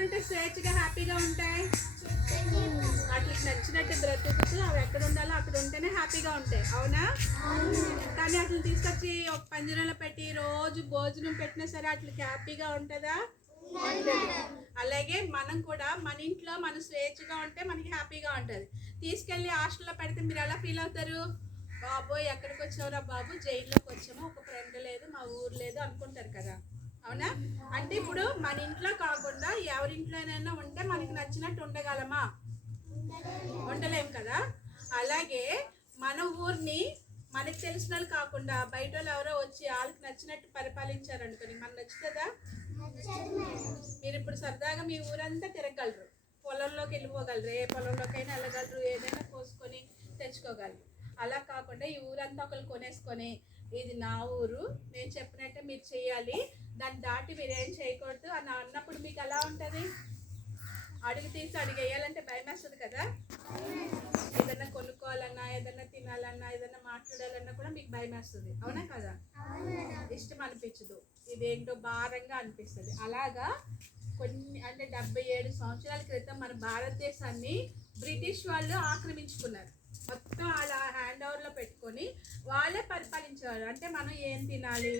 ఎక్కడుంటే స్వేచ్ఛగా హ్యాపీగా ఉంటాయి? వాటికి నచ్చినట్టు బ్రతుకుతూ అవి ఎక్కడ ఉండాలో అక్కడ ఉంటేనే హ్యాపీగా ఉంటాయి, అవునా? కానీ అట్లా తీసుకొచ్చి ఒక పంజరంలో పెట్టి రోజు భోజనం పెట్టినా సరే అట్లకి హ్యాపీగా ఉంటుందా? అలాగే మనం కూడా మన ఇంట్లో మనం స్వేచ్ఛగా ఉంటే మనకి హ్యాపీగా ఉంటుంది. తీసుకెళ్ళి హాస్టల్లో పెడితే మీరు ఎలా ఫీల్ అవుతారు? బాబోయ్ ఎక్కడికి వచ్చావురా బాబు, జైల్లోకి వచ్చాము, ఒక ఫ్రెండ్ లేదు, మా ఊరు లేదు అనుకుంటారు కదా, అవునా? అంటే ఇప్పుడు మన ఇంట్లో కాకుండా ఎవరింట్లోనైనా ఉంటే మనకి నచ్చినట్టు ఉండగలమా? ఉండలేం కదా. అలాగే మన ఊరిని మనకి తెలిసిన వాళ్ళు కాకుండా బయట వాళ్ళు ఎవరో వచ్చి వాళ్ళకి నచ్చినట్టు పరిపాలించారు అనుకోని మనకు నచ్చుతుందా? మీరు ఇప్పుడు సరదాగా మీ ఊరంతా తిరగలరు, పొలంలోకి వెళ్ళిపోగలరు, ఏ పొలంలోకైనా వెళ్ళగలరు, ఏదైనా కోసుకొని తెచ్చుకోగలరు. అలా కాకుండా ఈ ఊరంతా ఒకరు కొనేసుకొని ఇది నా ఊరు, నేను చెప్పినట్టే మీరు చేయాలి, దాన్ని దాటి మీరు ఏం చేయకూడదు అని అన్నప్పుడు మీకు ఎలా ఉంటుంది? అడుగు తీసి అడుగు వేయాలంటే భయం వేస్తుంది కదా. ఏదన్నా కొనుక్కోవాలన్నా, ఏదన్నా తినాలన్నా, ఏదన్నా మాట్లాడాలన్నా కూడా మీకు భయం వేస్తుంది, అవునా కదా? ఇష్టం అనిపించదు, ఇదేంటో భారంగా అనిపిస్తుంది. అలాగా కొన్ని అంటే 77 సంవత్సరాల క్రితం మన భారతదేశాన్ని బ్రిటిష్ వాళ్ళు ఆక్రమించుకున్నారు. మొత్తం అలా హ్యాండ్ ఓవర్లో పెట్టుకొని వాళ్ళే పరిపాలించేవారు. అంటే మనం ఏం తినాలి,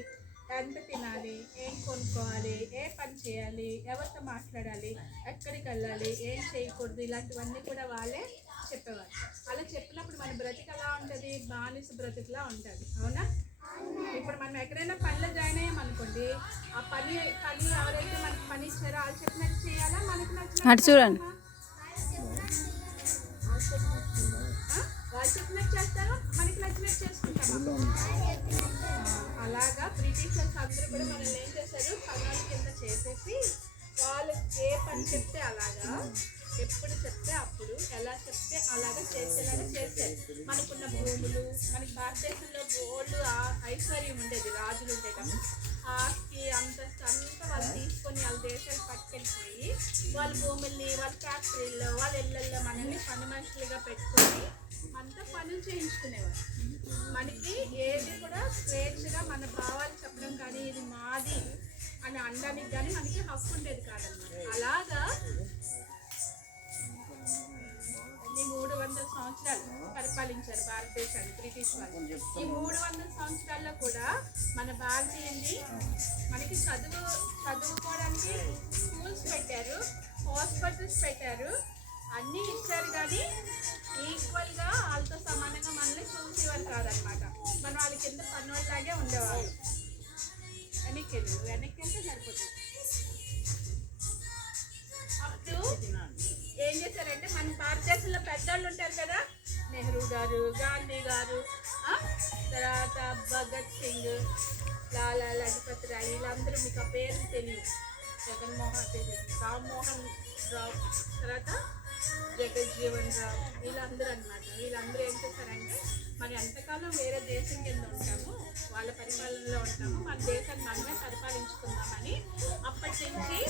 ఎంత తినాలి, ఏం కొనుక్కోవాలి, ఏ పని చేయాలి, ఎవరితో మాట్లాడాలి, ఎక్కడికి వెళ్ళాలి, ఏం చేయకూడదు, ఇలాంటివన్నీ కూడా వాళ్ళే చెప్పేవారు. అలా చెప్పినప్పుడు మన బ్రతికి ఎలా ఉంటుంది? బానిస బ్రతికిలా ఉంటుంది, అవునా? ఇప్పుడు మనం ఎక్కడైనా పనిలో జాయిన్ అయ్యామనుకోండి, ఆ పని ఎవరైతే మనకి పని ఇచ్చారో వాళ్ళు చెప్పినట్టు చేయాలా, మనకి నచ్చినట్టు చూడండి వాళ్ళు చెప్పినట్టు చేస్తారా, మనకి నచ్చినట్టు చేసుకుంటామా? అలాగా బ్రిటిషర్స్ అందరూ కూడా మనల్ని ఏం చేశారు? పనుల కింద చేసేసి వాళ్ళు ఏ పని చెప్తే అలాగా, ఎప్పుడు చెప్తే అప్పుడు, ఎలా చెప్తే అలాగా చేసేలాగా చేశారు. మనకున్న భూములు, మనకి భారతదేశంలో గోల్డ్ ఐశ్వర్యం ఉండేది, రాజులు ఉండే కదా, ఆస్తి అంతస్తు అంతా వాళ్ళు తీసుకొని వాళ్ళ దేశాలు పట్టుకెళ్ళిపోయి వాళ్ళ భూముల్ని, వాళ్ళ ఫ్యాక్టరీల్లో, వాళ్ళ ఇళ్ళల్లో మనల్ని పని మనుషులుగా పెట్టుకొని అంతా పనులు చేయించుకునేవారు. మనకి ఏది కూడా స్వేచ్ఛగా మన భావాలు చెప్పడం కానీ ఇది మాది అని అనడానికి కానీ మనకి హక్కు ఉండేది కాదన్నమాట. అలాగా 300 సంవత్సరాలు పరిపాలించారు భారతదేశాన్ని బ్రిటిష్ వాళ్ళు. ఈ 300 సంవత్సరాల్లో కూడా మన భారతీయుల్ని మనకి చదువుకోవడానికి స్కూల్స్ పెట్టారు, హాస్పిటల్స్ పెట్టారు, అన్నీ ఇచ్చారు. కానీ ఈక్వల్గా వాళ్ళతో సమానంగా మనల్ని చూసేవారు కాదనమాట. మనం వాళ్ళ కింద పన్నులాగే ఉండేవాళ్ళు. వెనక్కి వెళ్తే సరిపోతుంది. అప్పుడు ఏం చేశారంటే మన భారతదేశంలో పెద్దవాళ్ళు ఉంటారు కదా, నెహ్రూ గారు, గాంధీ గారు, తర్వాత భగత్ సింగ్, లాలా లజపత్ రాయ్, వీళ్ళందరూ మీకు ఆ పేరు తెలియదు, రామ్మోహన్ రావు, తర్వాత జగజ్జీవన్ రావు, వీళ్ళందరూ అనమాట. వీళ్ళందరూ ఏం చేశారంటే మనం ఎంతకాలం వేరే దేశం కింద ఉంటాము, వాళ్ళ పరిపాలనలో ఉంటాము, మన దేశాన్ని మనమే పరిపాలించుకుందామని అప్పటి నుంచి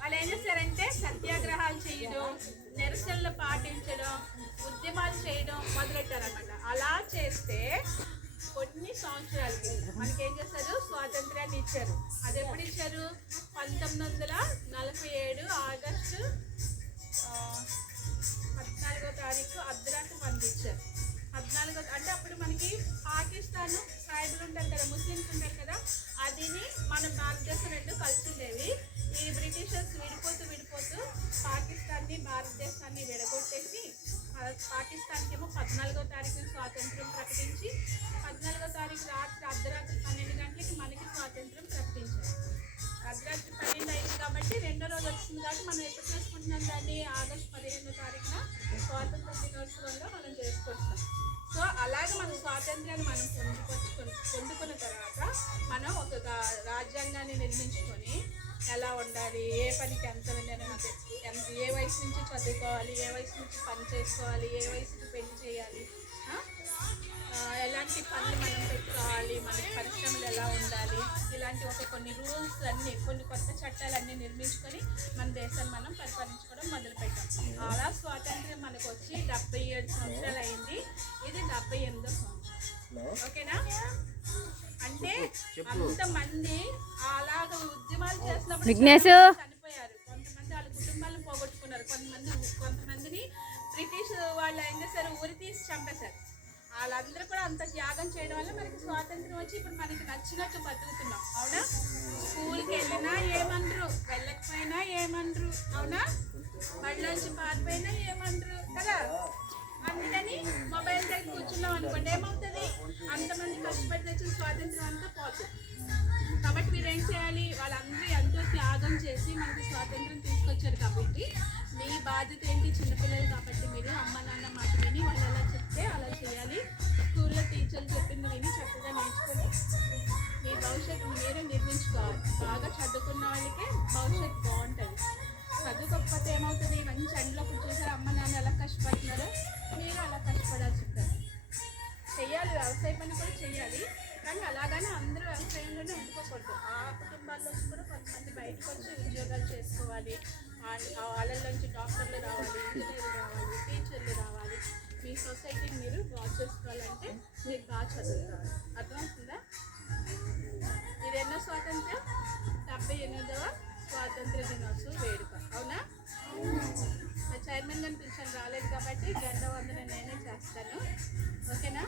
వాళ్ళు ఏం చేశారంటే సత్యాగ్రహాలు చేయడం, నిరసనలు పాటించడం, ఉద్యమాలు చేయడం మొదలెట్టారనమాట. అలా చేస్తే కొన్ని సంవత్సరాలకి మనకేం చేశారు? స్వాతంత్ర్యాన్ని ఇచ్చారు. అది ఎప్పుడు ఇచ్చారు? 1947 ఆగస్టు 14వ తారీఖు అర్ధరాత్రి పంపించారు. 14 అంటే అప్పుడు మనకి పాకిస్తాన్ ట్రైబుల్ ఉంటారు కదా, ముస్లిమ్స్ ఉంటారు కదా, అదిని మన భారతదేశం రెండు కలిసి ఉండేవి. ఈ బ్రిటిషర్స్ విడిపోతూ పాకిస్తాన్ని, భారతదేశాన్ని విడగొట్టేసి పాకిస్తాన్కి ఏమో 14వ తారీఖున స్వాతంత్రం ప్రకటించి 14వ తారీఖు రాత్రి అర్ధరాత్రి 12 గంటలకి మనకి స్వాతంత్రం ప్రకటించారు. అర్ధరాత్రి 12 అయింది కాబట్టి రెండో రోజు వచ్చింది కాబట్టి మనం ఎప్పుడు చేసుకుంటున్నాం దాన్ని? ఆగస్టు 15వ తారీఖున స్వాతంత్ర దినోత్సవంలో మనం చేసుకుంటున్నాం. సో అలాగే మన స్వాతంత్ర్యాన్ని మనం పొందుకున్న తర్వాత మనం ఒక రాజ్యాంగాన్ని నిర్మించుకొని ఎలా ఉండాలి, ఏ పనికి ఎంత ఏ వయసు నుంచి చదువుకోవాలి, ఏ వయసు నుంచి పని చేసుకోవాలి, ఏ వయసుకి పెళ్లి చేయాలి, ఎలాంటి పనులు మనం పెట్టుకోవాలి, మన పరిశ్రమలు ఎలా ఉండాలి, ఇలా ఇలాంటి కొన్ని రూల్స్ అన్నీ కొన్ని కొత్త చట్టాలన్నీ నిర్మించుకొని మన దేశాన్ని మనం పరిపాలించుకోవడం మొదలుపెట్టాం. అలా స్వాతంత్ర్యం మనకు వచ్చి 77 సంవత్సరాలు అయింది. ఇది 78వ సంవత్సరం. ఓకేనా? అంటే అంతమంది అలాగ ఉద్యమాలు చేసినప్పుడు చనిపోయారు. కొంతమంది వాళ్ళ కుటుంబాలను పోగొట్టుకున్నారు. కొంతమందిని బ్రిటిష్ వాళ్ళు ఏం చేశారు, ఊరి తీసి చంపేశారు. వాళ్ళందరూ కూడా అంత త్యాగం చేయడం వల్ల మనకి స్వాతంత్రం వచ్చి ఇప్పుడు మనకి నచ్చినట్టు బతుకుతున్నాం. అవునా? స్కూల్కి వెళ్ళినా ఏమనరు, వెళ్ళకపోయినా ఏమనరు. అవునా? బడిలోంచి పారిపోయినా ఏమనరు కదా. అందుకని మొబైల్ దగ్గర కూర్చున్నాం అనుకోండి, ఏమవుతుంది, అంతమంది కష్టపడి తెచ్చిన స్వాతంత్రం అంతా పోతుంది. కాబట్టి మీరు ఏం చేయాలి, వాళ్ళందరూ ఎంతో త్యాగం చేసి మనకి స్వాతంత్రం తీసుకొచ్చారు. కాబట్టి మీ బాధ్యత ఏంటి, చిన్నపిల్లలు కాబట్టి మీరు అమ్మ నాన్న మాట విని వాళ్ళు ఎలా చెప్తే అలా చేయాలి. స్కూల్లో టీచర్లు చెప్పింది విని చక్కగా నేర్చుకొని మీ భవిష్యత్తు మీరే నిర్మించుకోవాలి. బాగా చదువుకున్న వాళ్ళకే భవిష్యత్తు బాగుంటుంది. చదువుకోకపోతే ఏమవుతుంది, మంచి ఎండలో చూసారు అమ్మ నాన్న ఎలా కష్టపడుతున్నారో మీరు అలా కష్టపడాల్సి ఉంటుంది. చెయ్యాలి, వ్యవసాయ పని కూడా చెయ్యాలి. కానీ అలాగని అందరూ వ్యవసాయంలోనే ఉండిపోకూడదు. ఆ కుటుంబాల్లో కూడా కొంతమంది బయటకు వచ్చి ఉద్యోగాలు చేసుకోవాలి. వాళ్ళలోంచి డాక్టర్లు రావాలి, ఇంజనీర్లు రావాలి, టీచర్లు రావాలి. మీ సొసైటీని మీరు బాగా చేసుకోవాలంటే మీకు బాగా చదువుతారు. అర్థమవుతుందా? ఇది ఎన్నో స్వాతంత్రం? 78వ స్వాతంత్ర దినోత్సవ వేడుక. అవునా? మా చైర్మన్ గారిని పిలిచాను, రాలేదు కాబట్టి జెండా వందనం నేనే చేస్తాను. ఓకేనా?